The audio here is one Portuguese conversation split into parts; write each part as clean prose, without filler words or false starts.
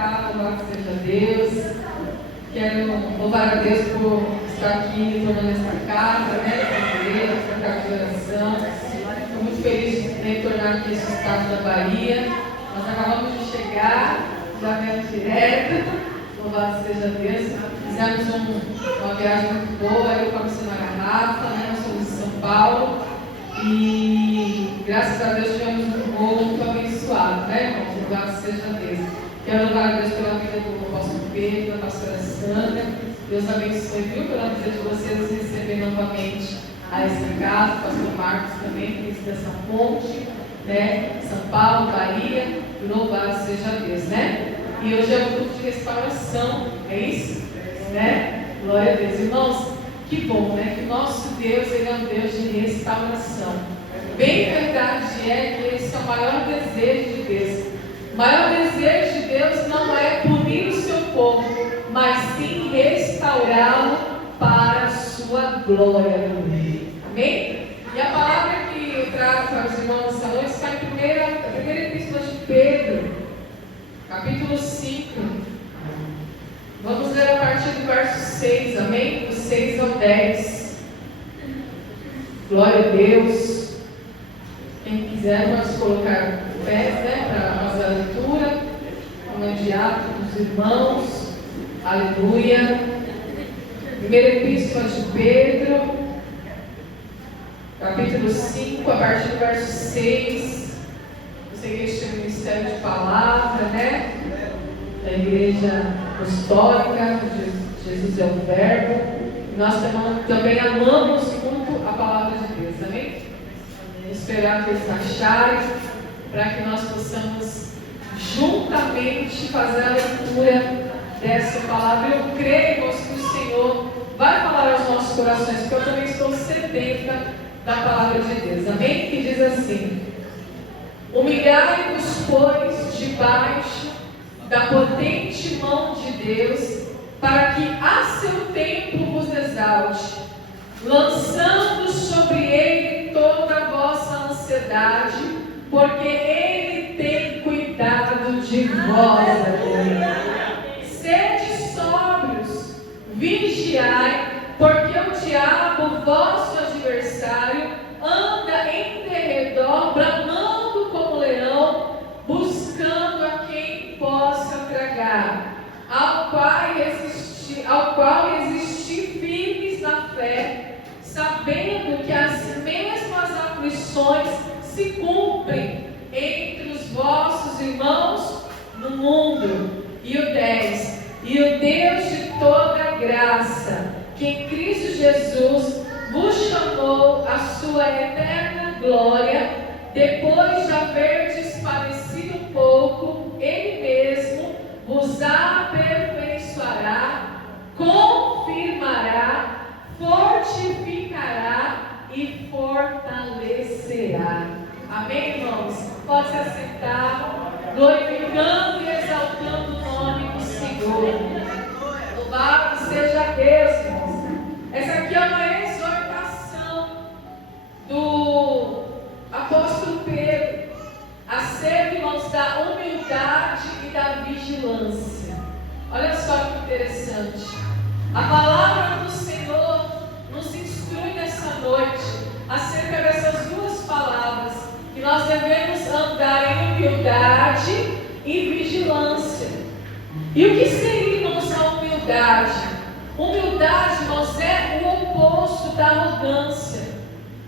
cá, louvado seja Deus. Quero louvar a Deus por estar aqui tornando essa casa, essa igreja, essa casa de oração. Estou muito feliz de retornar aqui esse estado da Bahia. Nós acabamos de chegar, já viemos direto, louvado seja Deus. Fizemos uma viagem muito boa, eu com a missionária Rafa, nós somos de São Paulo. E graças a Deus tivemos um voo muito abençoado, irmãos? Louvado seja Deus. Quero louvar a Deus pela vida do apóstolo Pedro, da pastora Sandra. Deus abençoe, viu, pela vida de vocês nos receber novamente a essa casa. O pastor Marcos também, príncipe dessa ponte, São Paulo, Bahia. Louvado seja Deus, E hoje é o culto de restauração, é isso? Glória a Deus. Irmãos, que bom, que o nosso Deus, Ele é um Deus de restauração. Bem verdade é que esse é o maior desejo de Deus. O maior desejo de Deus não é punir o seu povo, mas sim restaurá-lo para a sua glória. Amém? E a palavra que eu trago para os irmãos essa noite está em a primeira epístola de Pedro, capítulo 5. Vamos ler a partir do verso 6, amém? Do 6 ao 10. Glória a Deus. Quem quiser pode se colocar em pé, para a nossa leitura. Imediato dos irmãos. Aleluia. Primeira epístola de Pedro, capítulo 5, a partir do verso 6. Você igreja tem o ministério de palavra, Da igreja apostólica, Jesus é o Verbo. Nós também amamos muito a palavra de Deus, amém? Esperar que eles acharem, para que nós possamos juntamente fazer a leitura dessa palavra. Eu creio, irmãos, que o Senhor vai falar aos nossos corações, porque eu também estou sedenta da palavra de Deus, amém? Que diz assim: humilhai-vos, pois, debaixo da potente mão de Deus, para que a seu tempo vos exalte, lançando sobre ele toda a vossa ansiedade, porque ele tem cuidado de vós. Sede sóbrios, vigiai, porque o diabo, vosso adversário, anda em derredor, bramando como leão, buscando a quem possa tragar, ao qual resistir firmes na fé, sabendo que as mesmas aflições se cumprem entre os vossos irmãos no mundo. E o 10: e o Deus de toda graça, que em Cristo Jesus vos chamou à sua eterna glória, depois de haverdes padecido um pouco, Ele mesmo vos aperfeiçoará, confirmará, fortificará e fortalecerá. Amém, irmãos? Pode se assentar, glorificando e exaltando o nome do Senhor. Louvado seja Deus, irmãos. Essa aqui é uma exortação do apóstolo Pedro acerca, irmãos, da humildade e da vigilância. Olha só que interessante. A palavra do Senhor nos instrui nessa noite acerca dessas duas palavras, que nós devemos andar em humildade e vigilância. E o que seria, irmãos, a humildade? Humildade, irmãos, é o oposto da arrogância,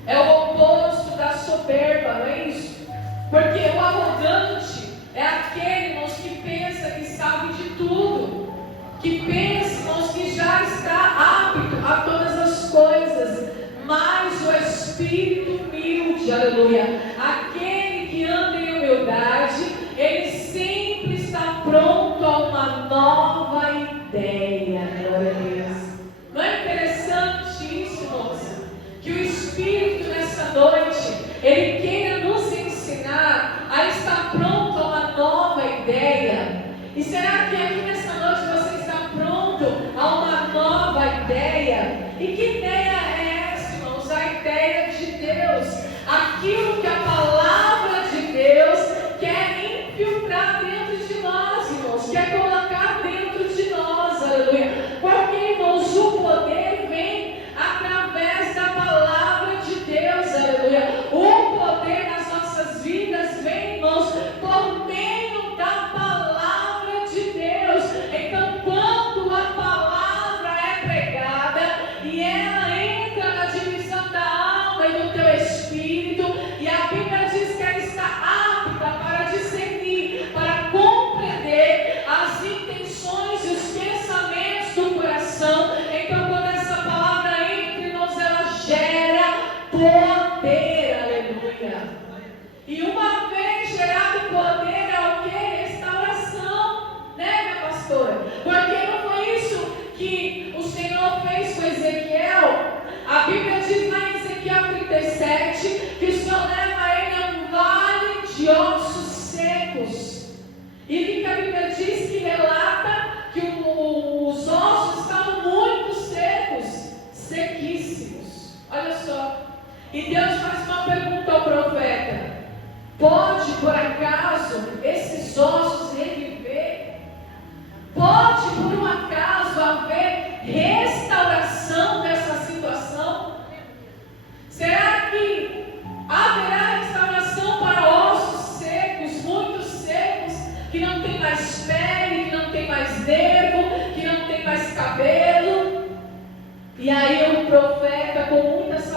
é o oposto da soberba, não é isso? Porque o arrogante é aquele, irmãos, que pensa que sabe de tudo, que pensa, irmãos, que já está apto a todas as coisas, mas o espírito humilde, aleluia, aquele que anda em humildade, ele sempre está pronto a uma nova ideia. Glória a Deus. Não é interessante isso, irmãos? Que o Espírito nessa noite, ele queira nos ensinar a estar pronto a uma nova ideia. E será que aqui nessa noite você está pronto a uma nova ideia? E que ideia é essa, irmãos? A ideia de Deus, aquilo que a palavra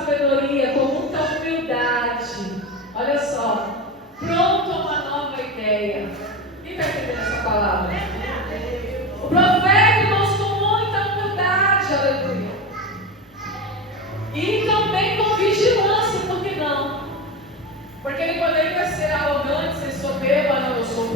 sabedoria, com muita humildade. Olha só, pronto a uma nova ideia. Quem está entendendo essa palavra? O profeta, irmãos, com muita humildade, aleluia. E também com vigilância, por que não? Porque ele poderia ser arrogante, ser soberbo. Não, eu sou o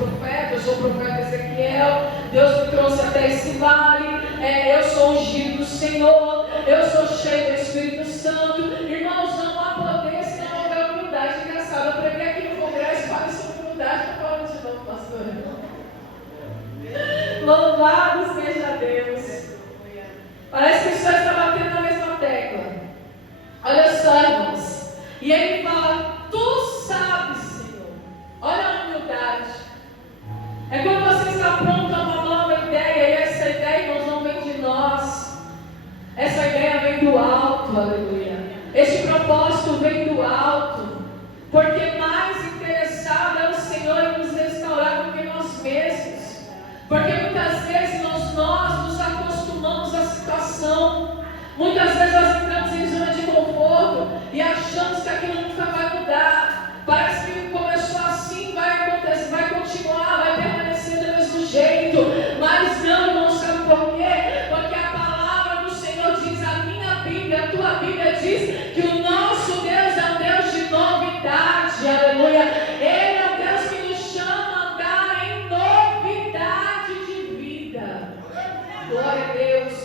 profeta Ezequiel, Deus me trouxe até esse vale, eu sou ungido do Senhor, eu sou cheio do Espírito Santo. Irmãos, não há poder se não houver humildade. Engraçado, eu preguei aqui no congresso, falei sobre humildade, não falo de novo, pastor. Louvado seja Deus. Parece que o Senhor está batendo na mesma tecla. Olha só, irmãos. E ele fala: tu sabes, Senhor. Olha a humildade. É quando você está pronto a uma nova ideia. E essa ideia, irmãos, não vem de nós. Essa ideia vem do alto, aleluia. Este propósito vem do alto. Porque mais interessado é o Senhor em nos restaurar do que nós mesmos. Porque muitas vezes nós nos acostumamos à situação. Muitas vezes nós entramos em zona de conforto e achamos que aquilo nunca vai mudar. Parece que começou assim, vai acontecer, vai continuar, vai permanecer do mesmo jeito. Mas não sabe por quê? Porque a palavra do Senhor diz, a minha Bíblia, a tua Bíblia diz que o nosso Deus é um Deus de novidade, aleluia. Ele é um Deus que nos chama a andar em novidade de vida. Glória a Deus.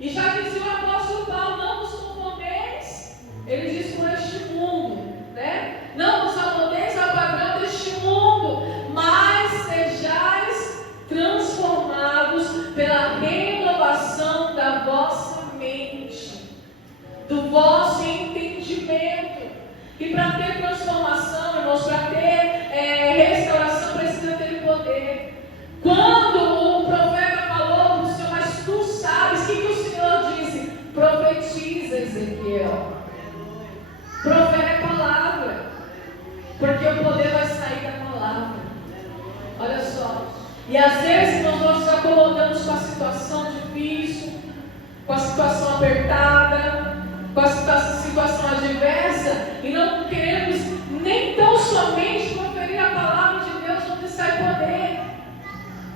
E já dizia o apóstolo Paulo, não vos conformeis, ele diz, com este mundo, né? Não vos amoldeis ao padrão deste mundo, mas sejais transformados pela renovação da vossa mente, do vosso entendimento. E para ter transformação, irmãos, para ter restauração, precisa ter poder. Quando o profeta falou para o Senhor, mas tu sabes, o que o Senhor disse? Profetiza, Ezequiel. Profere a palavra, porque o poder vai sair da palavra. Olha só. E às vezes nós nos acomodamos com a situação difícil, com a situação apertada, com a situação adversa, e não queremos nem tão somente conferir a palavra de Deus onde sai poder.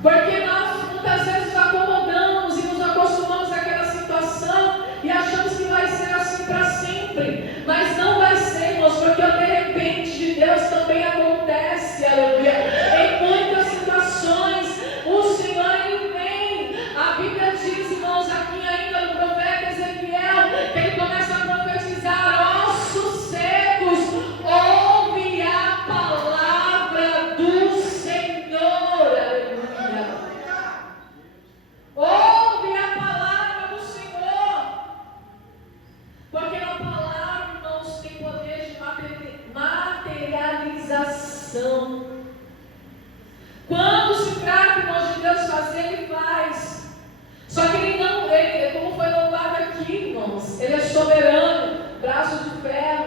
Porque nós muitas vezes nos acomodamos e nos acostumamos àquela situação e achamos que vai ser assim para sempre. Mas não vai ser, irmãos, porque o de repente de Deus também acontece, aleluia. Em muitas situações, o Senhor ele vem. A Bíblia diz, irmãos, aqui ainda no profeta Ezequiel, que ele começa a profetizar: ossos secos, ouve a palavra do Senhor, aleluia. Ouve a palavra do Senhor, porque a palavra, irmãos, tem poder de materialização. Quando se trata, irmãos, de Deus fazer, Ele faz. Só que Ele não, como foi louvado aqui, irmãos, Ele é soberano, braço de ferro.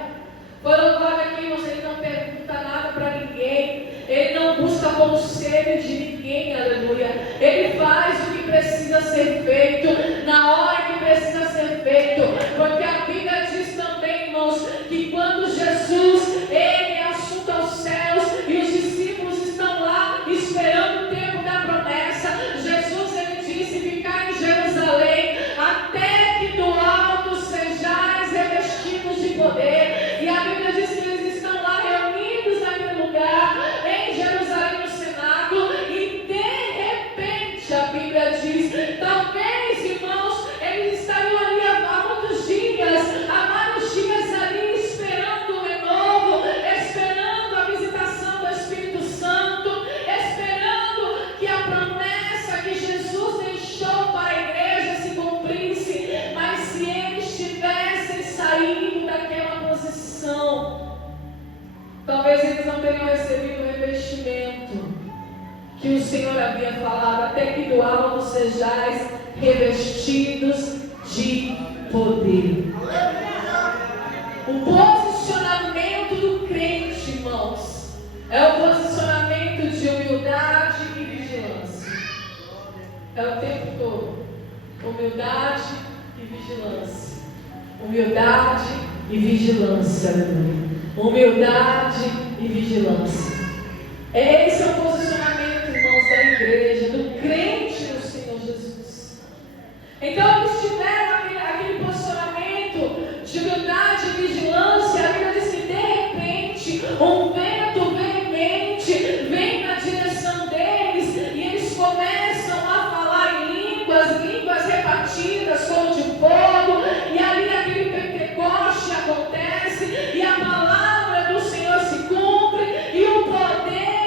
Foi louvado aqui, irmãos, Ele não pergunta nada para ninguém. Ele não busca conselho de ninguém, aleluia. Ele faz o que precisa ser feito, na hora que precisa ser feito. Porque a Bíblia diz também, irmãos, que quando Jesus, ele é assunto aos céus e os discípulos estão lá esperando o tempo da promessa, Jesus, ele disse: ficai em Jerusalém, até que do alto sejais revestidos de poder. E a Bíblia diz que eles estão lá reunidos naquele lugar, em Jerusalém, no cenáculo, e de repente a Bíblia diz, talvez, irmãos, eles estariam ali há vários dias ali esperando o renovo, esperando a visitação do Espírito Santo, esperando que a promessa que Jesus deixou para a igreja se cumprisse. Mas se eles tivessem saído daquela posição, talvez eles não teriam recebido o revestimento que o Senhor havia falado, até que do alto sejais revestidos de poder. O posicionamento do crente, irmãos, é o posicionamento de humildade e vigilância. É o tempo todo. Humildade e vigilância. Humildade e vigilância, aleluia. Humildade e vigilância. Esse é o posicionamento, irmãos, da igreja, do crente no Senhor Jesus. Então, eles tiveram aquele posicionamento de humildade e vigilância. A Bíblia diz que, de repente, um vento veemente vem na direção deles e eles começam a falar em línguas repartidas como de fogo, e ali aquele Pentecoste acontece e a palavra do Senhor se cumpre e o poder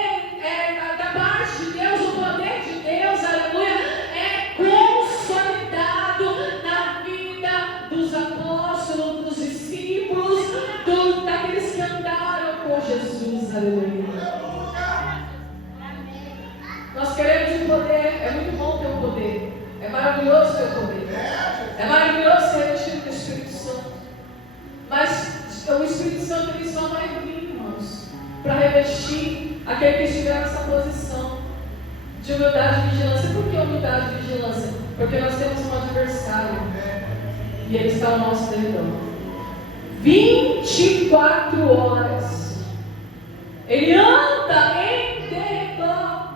da parte de Deus, o poder de Deus, aleluia, é consolidado na vida dos apóstolos, dos discípulos, daqueles que andaram com Jesus, aleluia. Nós queremos o poder, é muito bom ter o poder, é maravilhoso ter o poder, é maravilhoso ser revestido do Espírito Santo, mas o Espírito Santo ele só vai vir, irmãos, para revestir aquele que estiver nessa posição de humildade e vigilância. Por que humildade e vigilância? Porque nós temos um adversário e ele está ao nosso derredor 24 horas. Ele anda em derredor,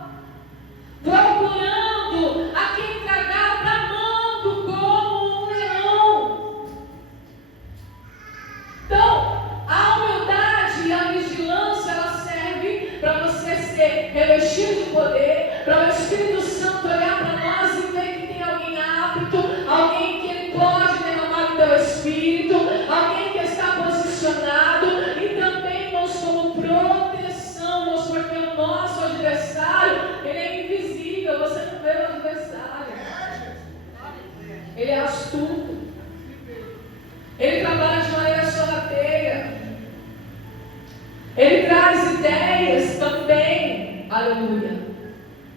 procurando a quem tragar bramando como um leão. Então, a humildade e a vigilância, ela serve para você ser revestido de poder, para o Espírito Santo olhar para nós e ver que tem alguém apto, alguém que ele pode derramar o teu Espírito, alguém que está posicionado, e também, irmãos, como proteção, irmãos, porque o nosso adversário, ele é invisível, você não vê o adversário, ele é astuto, ele trabalha de maneira sorrateira, ele traz ideias também, aleluia,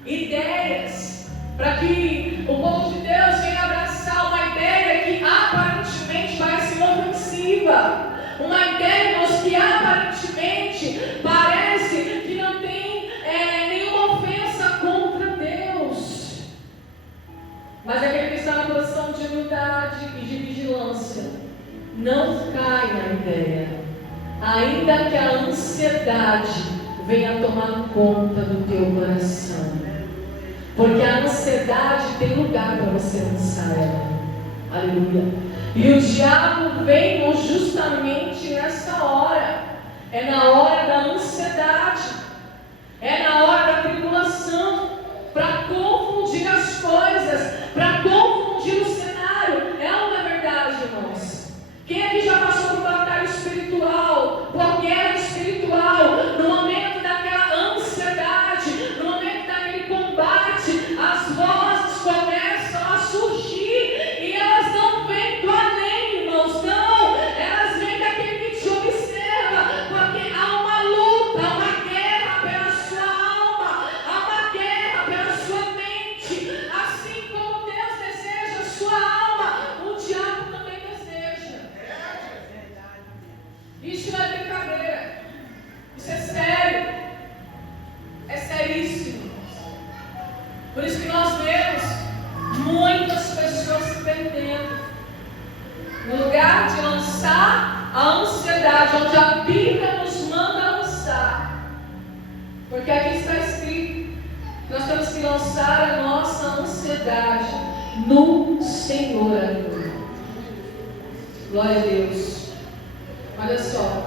ideias para que o povo de Deus venha abraçar uma ideia que aparentemente parece ofensiva, uma ideia, irmãos, que aparentemente parece que não tem nenhuma ofensa contra Deus, mas aquele que está na posição de humildade e de vigilância não cai na ideia, ainda que a ansiedade venha tomar conta do teu coração, porque a ansiedade tem lugar para você lançar ela, aleluia. E o diabo vem justamente nessa hora, é na hora da ansiedade, é na hora da tribulação, para confundir as coisas, para confundir o cenário. É uma verdade, irmãos. Quem aqui já passou por batalha espiritual, por guerra espiritual, no momento daquela ansiedade, no momento daquele combate, as vozes começam a surgir e elas não vêm do além, irmãos, não, elas vêm daquele que te observa, porque há uma luta, uma guerra pela sua alma, há uma guerra pela sua mente, assim como Deus deseja a sua alma, o diabo também deseja. Isso não é brincadeira, isso é sério, é seríssimo. Por isso que nós vemos muitas pessoas se perdendo, no lugar de lançar a ansiedade, onde a Bíblia nos manda lançar, porque aqui está escrito, nós temos que lançar a nossa ansiedade no Senhor. Glória a Deus. Olha só,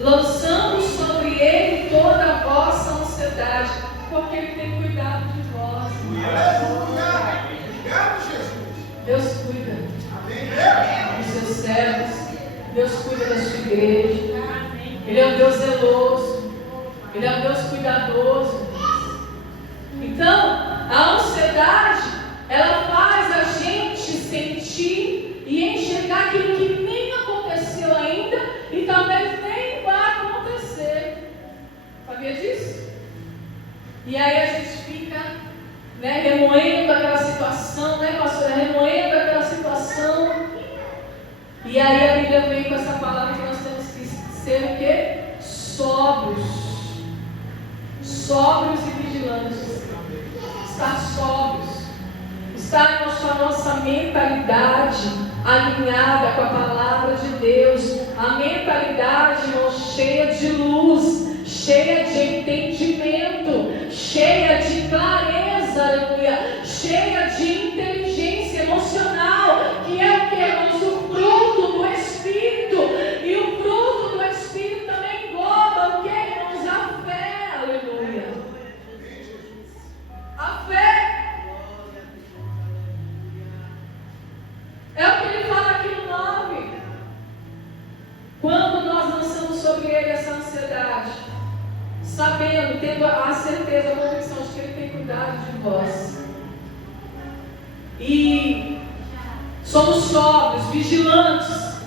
lançando sobre Ele toda a vossa ansiedade, porque Ele tem cuidado de vós. Deus cuida dos seus servos, Deus cuida da sua igreja. Ele é um Deus zeloso, Ele é um Deus cuidadoso. Então, a ansiedade, ela faz a gente sentir e enxergar aquilo que nem aconteceu ainda e talvez nem vai acontecer. Sabia disso? E aí a gente fica, remoendo aquela situação, pastora? Remoendo aquela situação. E aí a Bíblia vem com essa palavra que nós temos que ser o quê? Sóbrios. Sóbrios e vigilantes. Estar sóbrios. Estar com a nossa mentalidade alinhada com a palavra de Deus, a mentalidade, irmão, cheia de luz, cheia de entendimento, cheia de clareza, aleluia, cheia de inteligência emocional, que é o que, irmãos? O fruto do Espírito. E o fruto do Espírito também engloba o que, irmãos? A fé, aleluia. A fé é o que ele fala aqui no 9. Quando nós lançamos sobre ele essa ansiedade, sabendo, tendo a certeza, a convicção de que ele tem cuidado de vós, e somos sóbrios, vigilantes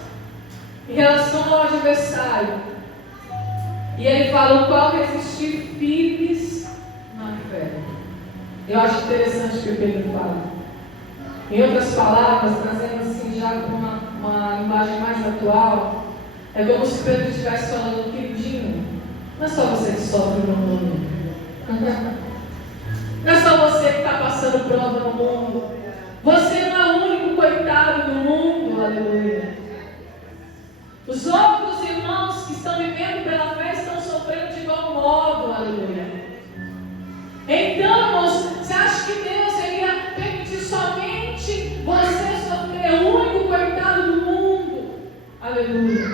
em relação ao adversário, e ele fala: o qual resistir firmes na fé. Eu acho interessante o que o Pedro fala. Em outras palavras, trazendo assim já para uma linguagem mais atual, é como se Pedro estivesse falando: queridinho, não é só você que sofre no mundo. Não é só você que está passando prova no mundo. Você não é o único coitado do mundo, aleluia. Os outros irmãos que estão vivendo pela fé estão sofrendo de igual modo, aleluia. Então, irmãos, você acha que Deus iria permitir somente você sofrer, o único coitado do mundo? Aleluia.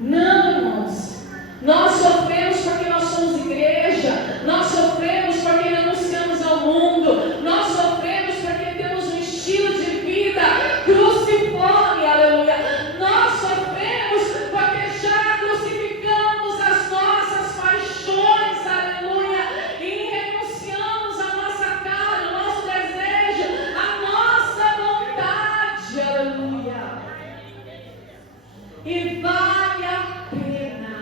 Não, irmãos. Nós sofremos porque nós somos igreja. Nós sofremos porque renunciamos ao mundo. Nós sofremos porque temos um estilo de vida cruciforme, aleluia. Nós sofremos porque já crucificamos as nossas paixões, aleluia. E renunciamos a nossa carne, o nosso desejo, a nossa vontade, aleluia. E vale a pena.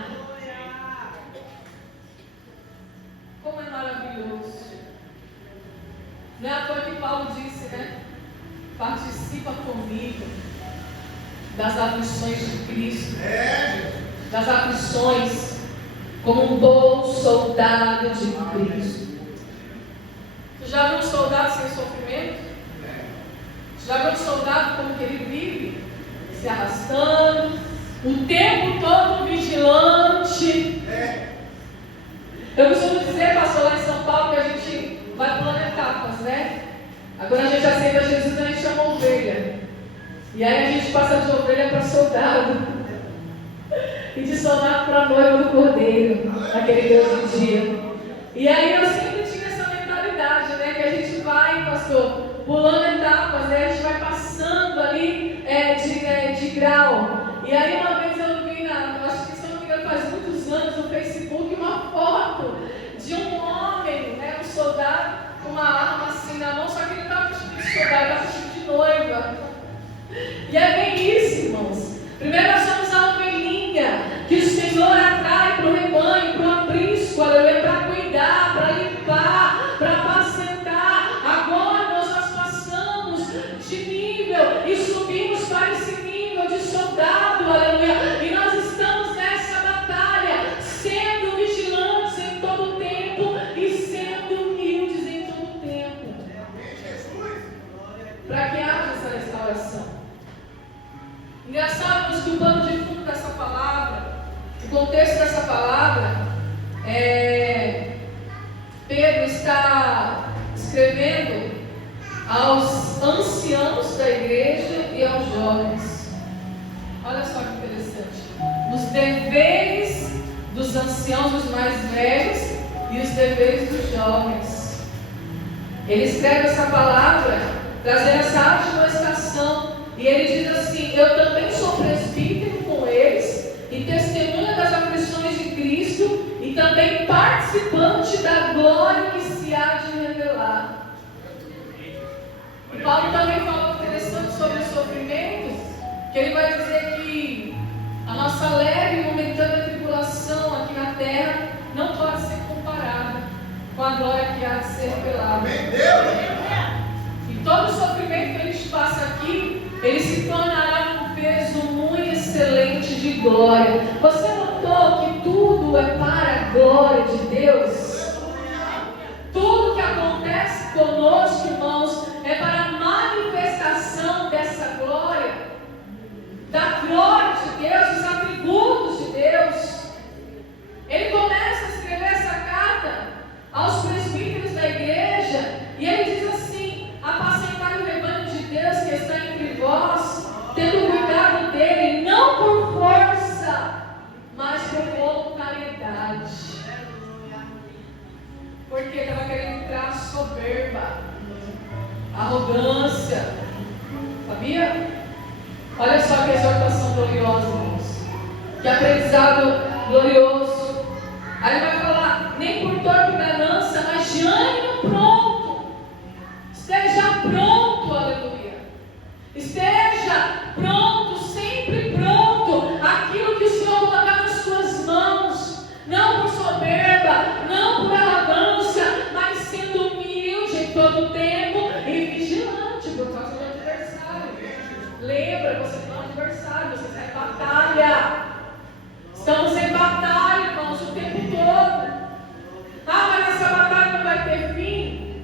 Como é maravilhoso. Não é à toa que Paulo disse, né? Participa comigo das aflições de Cristo. Das aflições, como um bom soldado de Cristo. Você já viu um soldado sem sofrimento? Você já viu um soldado como que ele vive? Se arrastando, o tempo todo vigilante. Eu costumo dizer, pastor, lá em São Paulo, que a gente vai pulando etapas, né? Agora a gente aceita Jesus, a gente chama ovelha. E aí a gente passa de ovelha para soldado. E de soldado para noiva do cordeiro, naquele grande dia. E aí eu sempre tinha essa mentalidade, né? Que a gente vai, pastor, pulando etapas, né? A gente vai passando ali de grau. E aí uma vez eu vi, acho que se eu não me engano faz muitos anos, no Facebook, uma foto de um homem, né? Um soldado com uma arma assim na mão, só que ele não estava vestido de soldado, ele estava vestido de noiva. E é bem isso, irmãos. Primeiro nós somos a ovelhinha que o Senhor atrai para o rebanho, para o aprisco, para cuidar, para limpar, para apacentar. Agora nós passamos de nível e subimos para esse nível de soldado, aleluia. E nós estamos nessa batalha, sendo vigilantes em todo o tempo e sendo humildes em todo o tempo. Para que haja essa restauração. Engraçado que o pano de fundo dessa palavra, o contexto dessa palavra, Pedro está escrevendo aos anciãos da igreja e aos jovens. Olha só que interessante. Os deveres dos anciãos, dos mais velhos, e os deveres dos jovens. Ele escreve essa palavra trazendo essa admoestação. E ele diz assim: eu também sou presbítero com eles e testemunha das aflições de Cristo e também participante da glória que se há de revelar. E Paulo também fala algo interessante sobre o sofrimento, que ele vai dizer que a nossa leve e momentânea tribulação aqui na terra não pode ser comparada com a glória que há de ser revelada. E todo o sofrimento que a gente passa aqui, ele se tornará um peso muito excelente de glória. Você notou que tudo é para a glória de Deus? Tudo que acontece conosco, irmãos, é para a manifestação dessa glória. vai querer entrar soberba, arrogância. Sabia? Olha só que exortação gloriosa, irmãos. Que aprendizado glorioso. Aí vai falar, nem por dor de ganância, mas de ânimo pronto. Esteja pronto, aleluia. Esteja pronto, sempre pronto. Aquilo que o Senhor colocar nas suas mãos. Não por soberba, não por arrogância, mas sendo humilde em todo o tempo e vigilante por causa do adversário. Lembra, você tem um adversário, você está em batalha. Estamos em batalha, irmãos, o tempo todo. Ah, mas essa batalha não vai ter fim.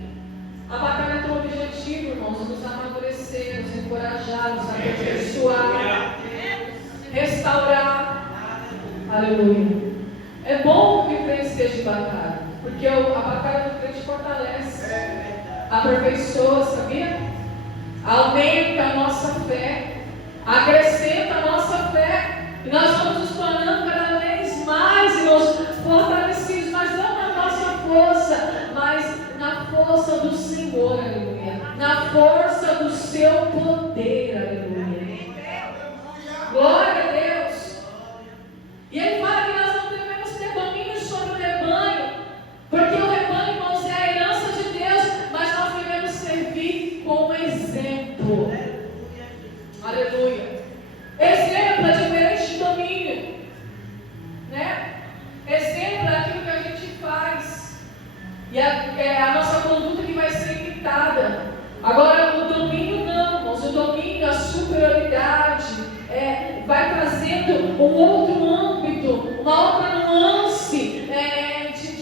A batalha tem um objetivo, irmãos, nos amadurecer, nos encorajar, nos aperfeiçoar, restaurar. Aleluia. É bom que o crente esteja de batalha, porque a batalha do crente fortalece, aperfeiçoa, sabia? Aumenta a nossa fé, acrescenta a nossa fé, e nós vamos nos tornando cada vez mais, irmãos, fortalecidos, mas não na nossa força, mas na força do Senhor, aleluia, na força do seu poder, aleluia. Glória a Deus. E ele fala que nós não devemos ter domínio sobre o rebanho, porque o rebanho, irmãos, é a herança de Deus, mas nós devemos servir como exemplo. Aleluia. Exemplo é diferente de domínio, né? Exemplo é aquilo que a gente faz, e é a nossa conduta que vai ser imitada. Agora, o domínio não, irmãos. O domínio, a superioridade, vai trazendo um outro âmbito, uma outra nuance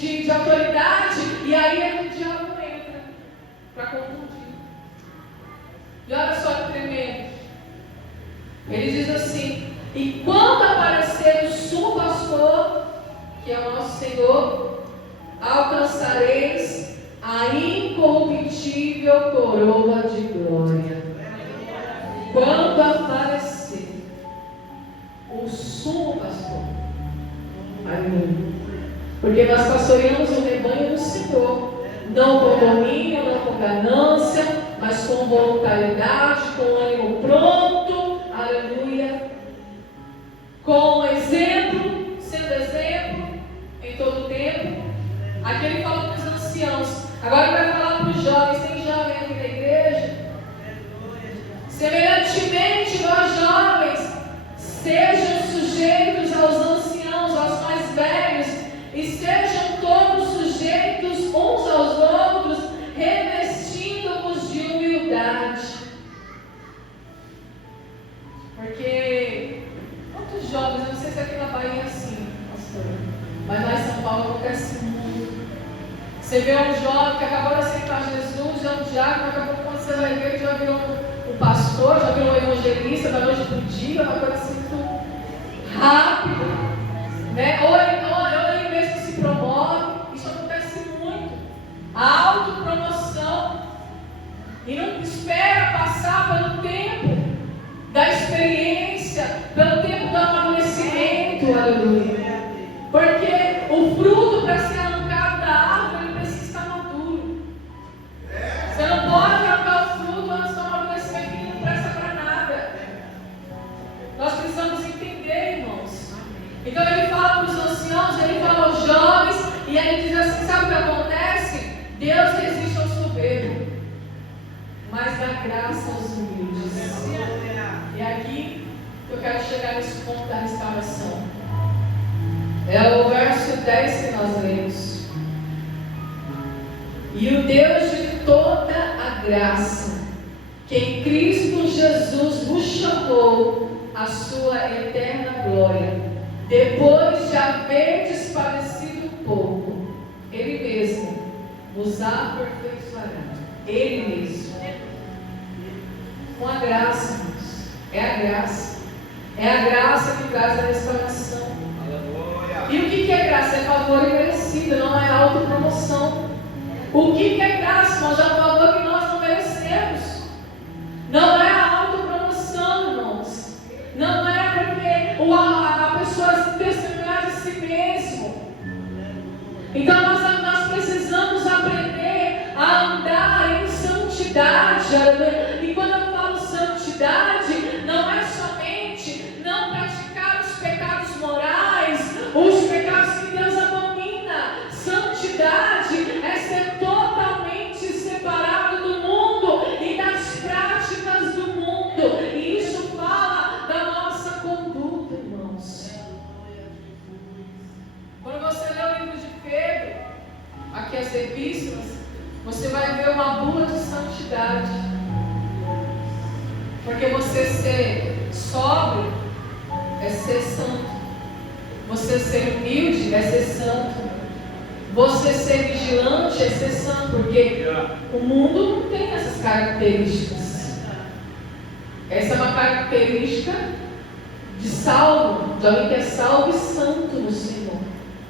de autoridade, e aí é que o diabo entra para confundir. E olha só que tremendo. Ele diz assim: e quando aparecer o sumo pastor, que é o nosso Senhor, alcançareis a incorruptível coroa de glória. Quando aparecer o sumo pastor, aleluia. Porque nós pastoreamos o rebanho do Senhor, não com domínio, não com ganância, mas com voluntariedade, com ânimo pronto, aleluia, com exemplo, sendo exemplo em todo o tempo. Aqui ele fala para os anciãos, agora ele vai falar para os jovens. Tem jovem aqui na igreja? Semelhantemente, vós jovens, sejam sujeitos aos anciãos, aos mais velhos, e sejam todos sujeitos uns aos outros, revestindo-vos de humildade. Porque quantos jovens, eu não sei se aqui na Bahia é assim, pastor, mas lá em São Paulo acontece muito. Você vê um jovem que acabou de aceitar Jesus, já é um diácono, daqui a pouco quando você vai ver, já virou um pastor, já virou um evangelista da noite para o dia, uma coisa assim muito rápido, né? Ou ele mesmo se promove. Isso acontece muito. A autopromoção, e não espera passar pelo tempo da experiência, pelo tempo do amadurecimento, aleluia. Porque o fruto, para ser arrancado da árvore, ele precisa estar maduro. Você não pode arrancar o fruto antes do amadurecimento, que não presta para nada. Nós precisamos entender, irmãos. Então ele fala para os anciãos, ele fala aos jovens, e ele diz assim: sabe o que acontece? Deus resiste aos soberbos, mas dá graça aos humildes. E aqui eu quero chegar nesse ponto da restauração. É o verso 10 que nós lemos. E o Deus de toda a graça, que em Cristo Jesus vos chamou à sua eterna glória, depois de haverdes padecido um pouco, Ele mesmo vos aperfeiçoará. Ele mesmo. Com a graça, irmãos. É a graça. É a graça que traz a restauração. E o que é graça? É favor imerecido, não é autopromoção. O que é graça, irmãos? É um favor que nós não merecemos. Não é a autopromoção, irmãos. Não é porque a pessoa se testemunhar de si mesmo. Então nós precisamos aprender santidade, aleluia. E quando eu falo santidade, não é somente não praticar os pecados morais, os pecados que Deus abomina. Santidade é ser totalmente separado do mundo e das práticas do mundo. E isso fala da nossa conduta, irmãos. Quando você lê o livro de Pedro, aqui as epístolas, você vai ver uma bula de santidade. Porque você ser sóbrio é ser santo. Você ser humilde é ser santo. Você ser vigilante é ser santo. Porque o mundo não tem essas características. Essa é uma característica de salvo, de alguém que é salvo e santo no Senhor.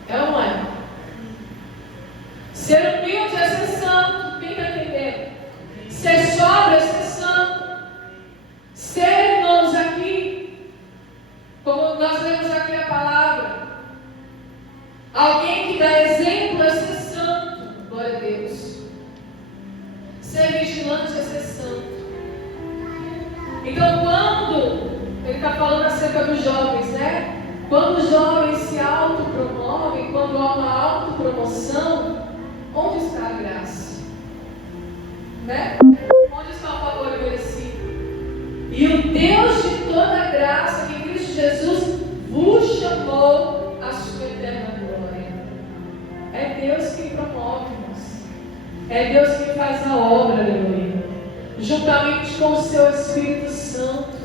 É ou não é? Ser humilde é ser santo. Quem está entendendo? Ser sóbrio é ser santo. Ser, irmãos, aqui, como nós lemos aqui a palavra, alguém que dá exemplo é ser santo. Glória a Deus. Ser vigilante é ser santo. Então, quando ele está falando acerca dos jovens, né? Quando os jovens se autopromovem, quando há uma autopromoção, onde está a graça? Né? Onde está o favor merecido? E o Deus de toda graça, que em Cristo Jesus vos chamou à sua eterna glória. É Deus que promove, irmãos. É Deus que faz a obra, aleluia. Juntamente com o seu Espírito Santo.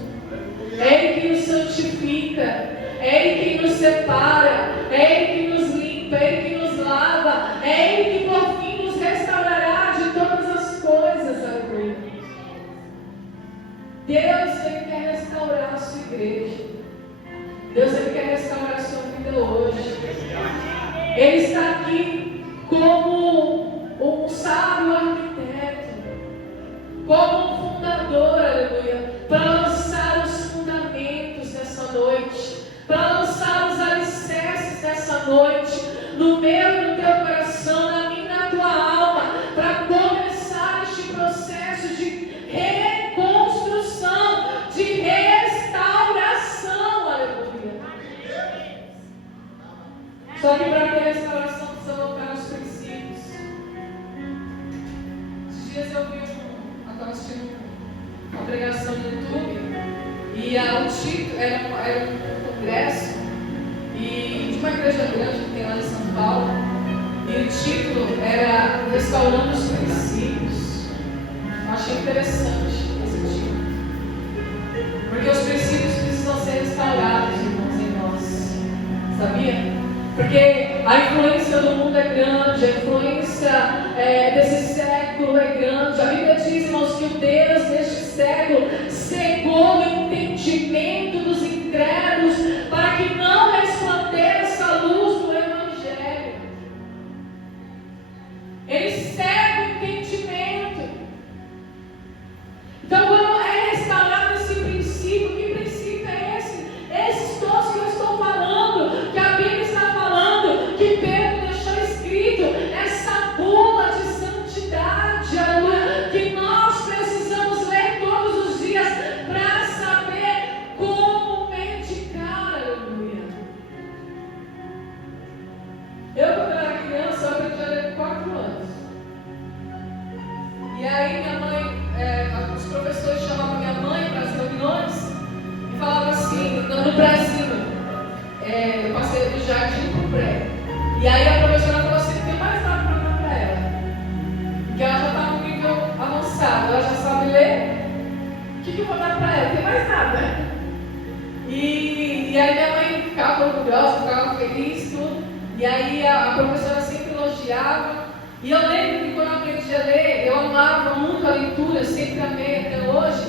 É Ele que nos santifica. É Ele que nos separa. É Ele que nos limpa. É Ele que nos lava. É Ele que por fim nos restaurará de todas as coisas, aleluia. Deus, Ele quer restaurar a sua igreja. Deus, Ele quer restaurar a sua vida hoje. Ele está aqui como um sábio arquiteto, como um fundador, aleluia, para lançar os fundamentos dessa noite, para lançar os alicerces dessa noite, no meu e no teu coração, na minha e na tua alma, para começar este processo de reconstrução, de restauração, aleluia. Só que para ter restauração precisa voltar aos princípios. Esses dias eu vi estava assistindo uma pregação no YouTube e o título era um congresso de uma igreja grande que tem lá em São Paulo, e o título era Restaurando os Princípios. Eu achei interessante esse título, porque os princípios precisam ser restaurados, irmãos, em nós, sabia? Porque a influência do mundo é grande, a influência desse século é grande. A Bíblia diz, irmãos, que o Deus deste século cegou o entendimento dos incrédulos para que não resplandeça a luz do Evangelho. Ele cega o entendimento. Então, quando é restaurado esse princípio, que princípio é esse? Esses todos que eu estou falando, que a Bíblia está falando, que Pedro deixou escrito, essa bula de santidade, aleluia, que nós precisamos ler todos os dias para saber como medicar, aleluia. Eu, quando era criança, eu aprendi a ler com 4 anos. E aí minha mãe, os professores chamavam minha mãe para as reuniões e falavam assim, no Brasil, eu passei do jardim para o pré. E aí a professora falou assim, não tem mais nada para dar para ela. Porque ela já está no nível avançado, ela já sabe ler. O que eu vou dar para ela? Não tem mais nada. E aí minha mãe ficava orgulhosa, ficava feliz, tudo. E aí a professora sempre elogiava. E eu lembro que quando eu aprendi a ler, eu amava muito a leitura, sempre amei até hoje.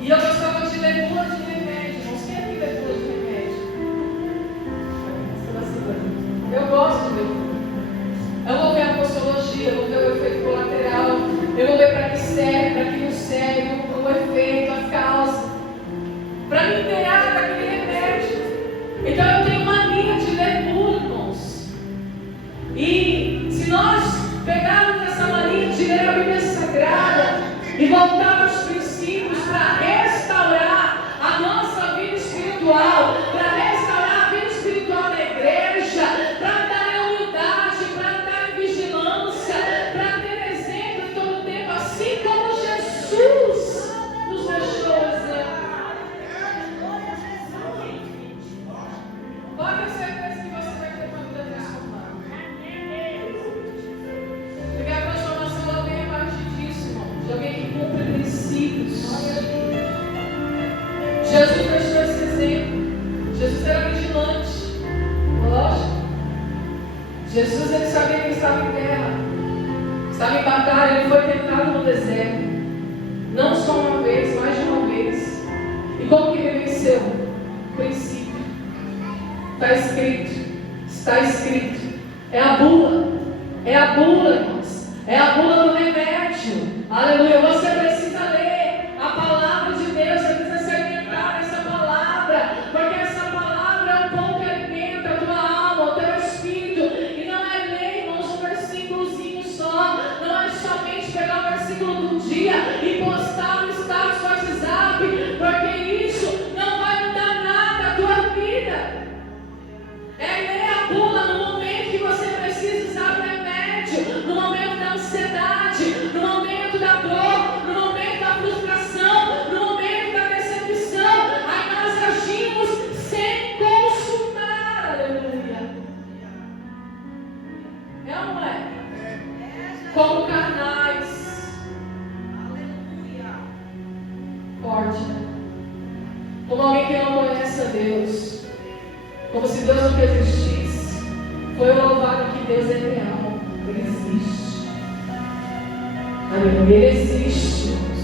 E eu gostava de ler bula de remédio. Não sei aqui ler bula de remédio. Eu gosto de ler. Eu vou ver a postologia, eu vou ver o efeito colateral, eu vou ver para que serve, para que não serve, o efeito, a causa. Para me inteirar daquele remédio. Então eu tenho mania de ler bula, irmãos. E se nós pegarmos essa mania de ler a Bíblia Sagrada e e voltar aos princípios para restaurar a nossa vida espiritual, para restaurar a vida espiritual da igreja, para andar em humildade, para andar em vigilância, para ter exemplo em todo o tempo, assim como Jesus nos deixou exemplo. Pode ter certeza que você vai ter uma vida transformada. Porque a transformação ela vem a partir disso, irmão, de alguém que cumpre princípios. Jesus deixou esse exemplo. Jesus era vigilante. Lógico. Jesus ele sabia que ele estava em guerra, estava em batalha. Ele foi tentado no deserto, não só uma vez, mais de uma vez. E como que ele venceu? Princípio. Está escrito. Está escrito. É a bula. É a bula, irmãos. É a bula do remédio. Aleluia. Você precisa ler a palavra de Deus. Você precisa se alimentar dessa palavra. Porque essa palavra é o pão que alimenta a tua alma, o teu espírito. E não é ler, irmãos, um versículozinho só. Não é somente pegar o versículo do dia e postar no status do WhatsApp. Porque isso não vai mudar nada a tua vida. É ler a bula no momento que você precisa usar o remédio, no momento da ansiedade, no momento da dor, no momento da frustração, no momento da decepção. Aí nós agimos sem consultar. Aleluia. É ou não é? Como carnais. Forte, né? Como alguém que não conhece a Deus. Como se Deus não existisse. Foi louvado que Deus é real. Ele existe. Aleluia. Ele existe, irmãos.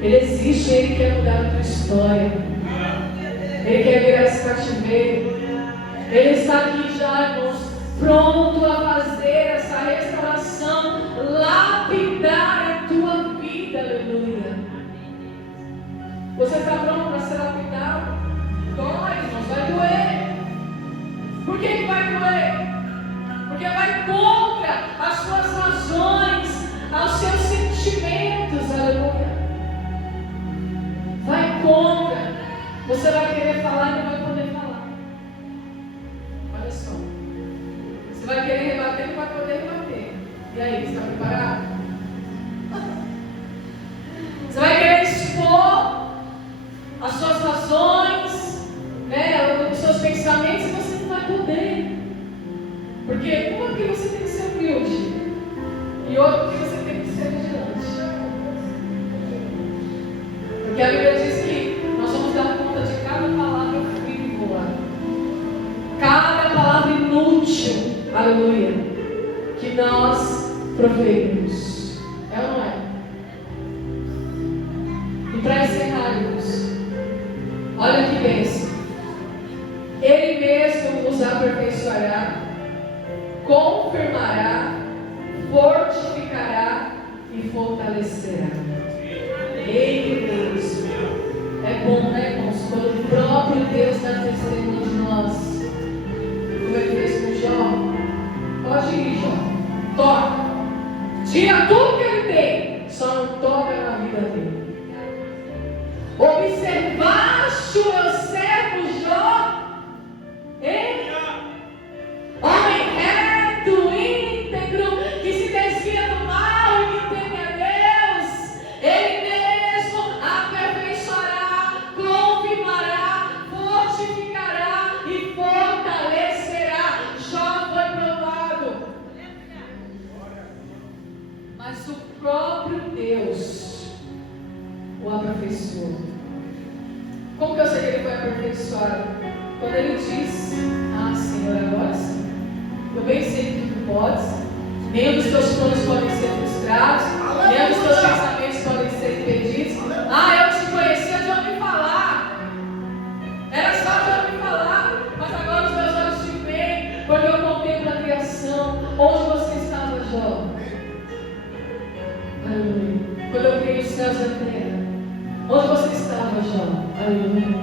Ele existe. Ele quer mudar a tua história. Ele quer virar esse cativeiro. Ele está aqui já, irmãos, pronto a fazer essa restauração, lapidar a tua vida. Aleluia. Você está pronto para ser lapidado? Dói, irmãos, vai doer. Por que vai doer? Porque vai contra as suas razões, aos seus sentimentos. Aleluia. Vai contra. Você vai querer falar e não vai poder falar. Olha só. Você vai querer rebater e não vai poder rebater. E aí, você está preparado? Você vai querer expor as suas razões, né, os seus pensamentos, e você não vai poder. Porque uma que você tem que ser humilde e outra que você tem que ser vigilante. Porque a Bíblia diz que nós vamos dar conta de cada palavra frívola, cada palavra inútil, aleluia, que nós proferimos. É ou não é? E para encerrarmos, olha que bênção. Ele mesmo nos aperfeiçoará, confirmará, fortificará e fortalecerá. Ele Deus. É bom, né, irmãos? Quando o próprio Deus dá testemunho de nós. Como ele fez com Jó. Pode ir, Jó. Toca. Tira tudo que ele tem. Só não toca na vida dele. Observaste o meu servo Jó? Hein? Homem reto, íntegro, que se desvia do mal e que teme a Deus. Ele mesmo aperfeiçoará, confirmará, fortificará e fortalecerá. Jó foi provado, mas o próprio Deus o aperfeiçoou. Como que eu sei que ele foi aperfeiçoado? Quando ele diz: ah, Senhor, agora sim, eu bem sei que tu podes, nem os teus planos podem ser frustrados, nem os teus pensamentos podem ser impedidos. Ah, eu te conhecia de ouvir falar, era só de ouvir falar, mas agora os meus olhos te veem, porque eu contemplo a criação. Onde você estava, Jó? Aleluia. Quando eu criei os céus e a terra, onde você estava, Jó? Aleluia.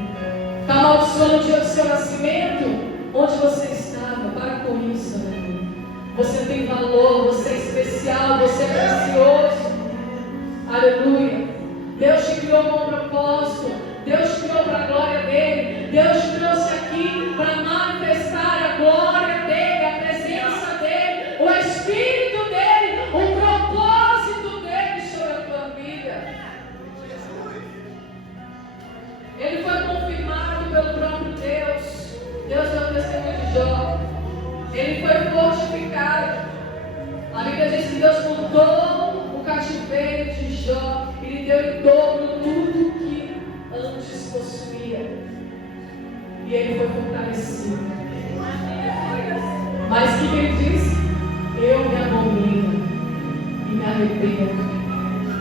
Está amaldiçoando o dia do seu nascimento? Onde você estava? Para com isso, aleluia. Você tem valor, você é especial, você é precioso. Aleluia. Jó, Ele deu em dobro tudo que antes possuía. E ele foi fortalecido. Mas o que ele disse? Eu me abomino e me arrependo.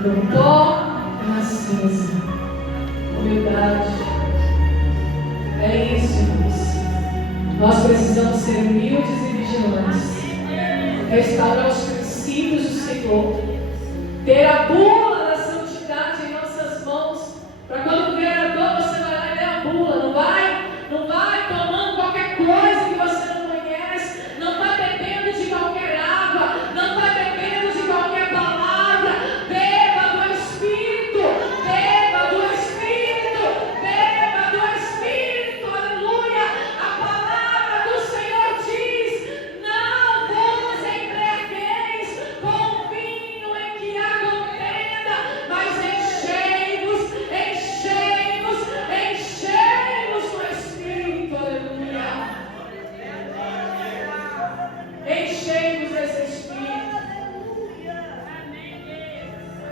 No pó e na cinza. Humildade. É isso, irmãos. Nós precisamos ser humildes e vigilantes. Restaurar os princípios do Senhor. Ter a bula da santidade em nossas mãos. Para quando vier a dor, você vai lá e ler a bula. Não vai tomando qualquer coisa que você não conhece. Não vai bebendo de qualquer água. Não vai bebendo de qualquer palavra. Beba do Espírito. Beba do Espírito. Beba do Espírito. Aleluia. A palavra do Senhor diz: não vos embriagueis com vinho em que há contenda, mas enchei-vos do Espírito. Aleluia. Enchei-vos desse Espírito,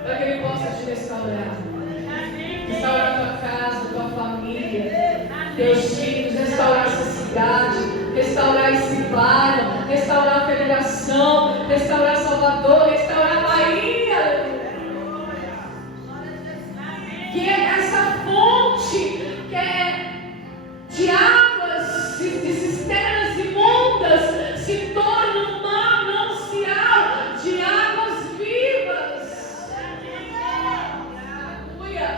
para que Ele possa te restaurar. Restaurar a tua casa, tua família, teus filhos, restaurar essa cidade, restaurar esse bairro, restaurar a federação, restaurar Salvador, restaurar a Bahia. Aleluia. Que essa fonte que é de águas, de cisternas imundas, se torne um manancial de águas vivas. Aleluia.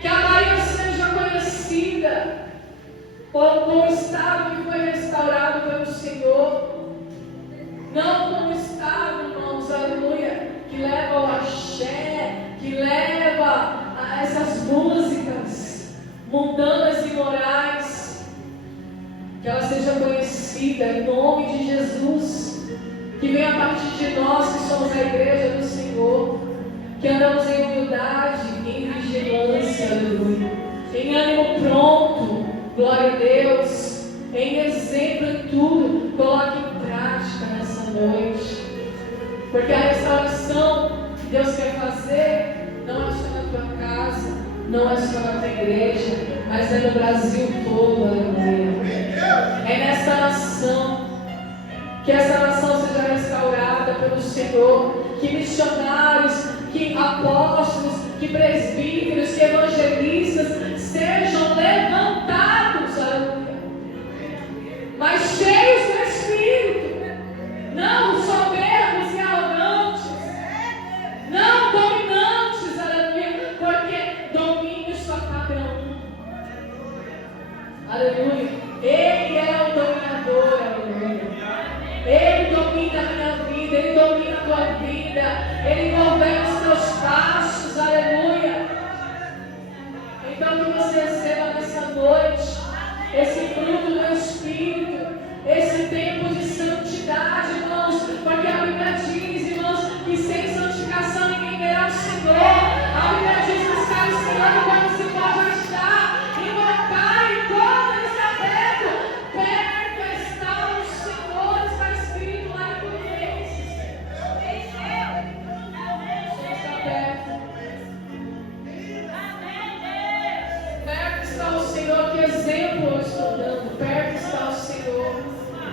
Que a Bahia seja conhecida como um estado que foi restaurado pelo Senhor. Não como estado, irmãos, aleluia, que leva ao axé, que leva a essas músicas mundanas e imorais. Que ela seja conhecida em nome de Jesus. Que venha a partir de nós que somos a igreja do Senhor. Que andamos em humildade, em vigilância, aleluia. Em ânimo pronto, glória a Deus. Em exemplo em tudo, coloque em prática nessa noite. Porque a restauração que Deus quer fazer não é só na tua casa, não é só na tua igreja, mas é no Brasil todo, aleluia. É nessa nação. Que essa nação seja restaurada pelo Senhor. Que missionários, que apóstolos, que presbíteros, que evangelistas sejam levantados, aleluia. Mas cheios do Espírito. Não soberbos e arrogantes. Não dominantes, aleluia. Porque domínio só cabe a um. Aleluia. Ele é o dominador, aleluia. Ele domina a minha vida, Ele domina a tua vida, Ele governa os teus passos, aleluia. Então que você receba nessa noite esse fruto do Espírito, esse tempo de santidade, irmãos, porque a Bíblia diz, irmãos, que sem santificação ninguém verá o Senhor. A Bíblia diz: buscar o Senhor quando se pode estar, invocar enquanto Ele está perto. Perto está o Senhor, está escrito lá em Colossenses. Está perto. Perto está o Senhor, que exemplo eu estou dando. Perto está o Senhor.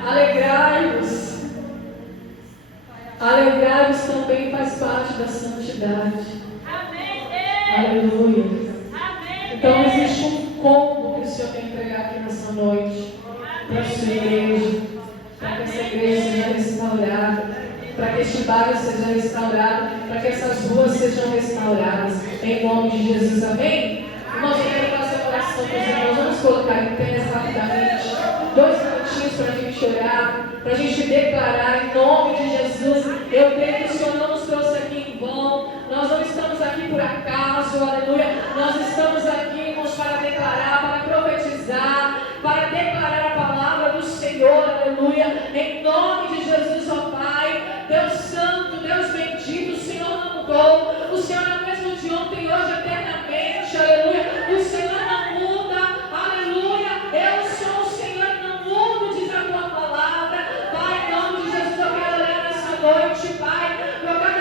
Alegrai-vos. Alegrai-vos também faz parte da santidade. Aleluia. Então existe um combo que o Senhor quer entregar aqui nessa noite para a sua igreja, para que essa igreja seja restaurada, para que este bairro seja restaurado, para que essas ruas sejam restauradas, em nome de Jesus, amém? Irmãos, eu quero fazer uma oração com os irmãos. Vamos colocar em pé rapidamente 2 minutinhos para a gente orar, para a gente declarar em nome de Jesus. Eu creio que o Senhor não nos trouxe aqui em vão, nós não estamos aqui por acaso, aleluia. Nós estamos aqui, irmãos, para declarar, para profetizar, para declarar a palavra do Senhor, aleluia. Em nome de Jesus, ó Pai, Deus Santo, Deus bendito, o Senhor não mudou, o Senhor é o mesmo de ontem, hoje, eternamente, aleluia. O Senhor não muda, aleluia. Eu sou o Senhor e não mudo, diz a tua palavra. Pai, em nome de Jesus, eu quero orar nessa noite, Pai, colocar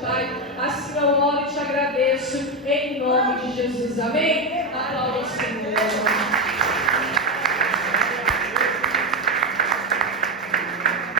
Pai. Assim eu oro e te agradeço em nome de Jesus. Amém? Aplauda o Senhor.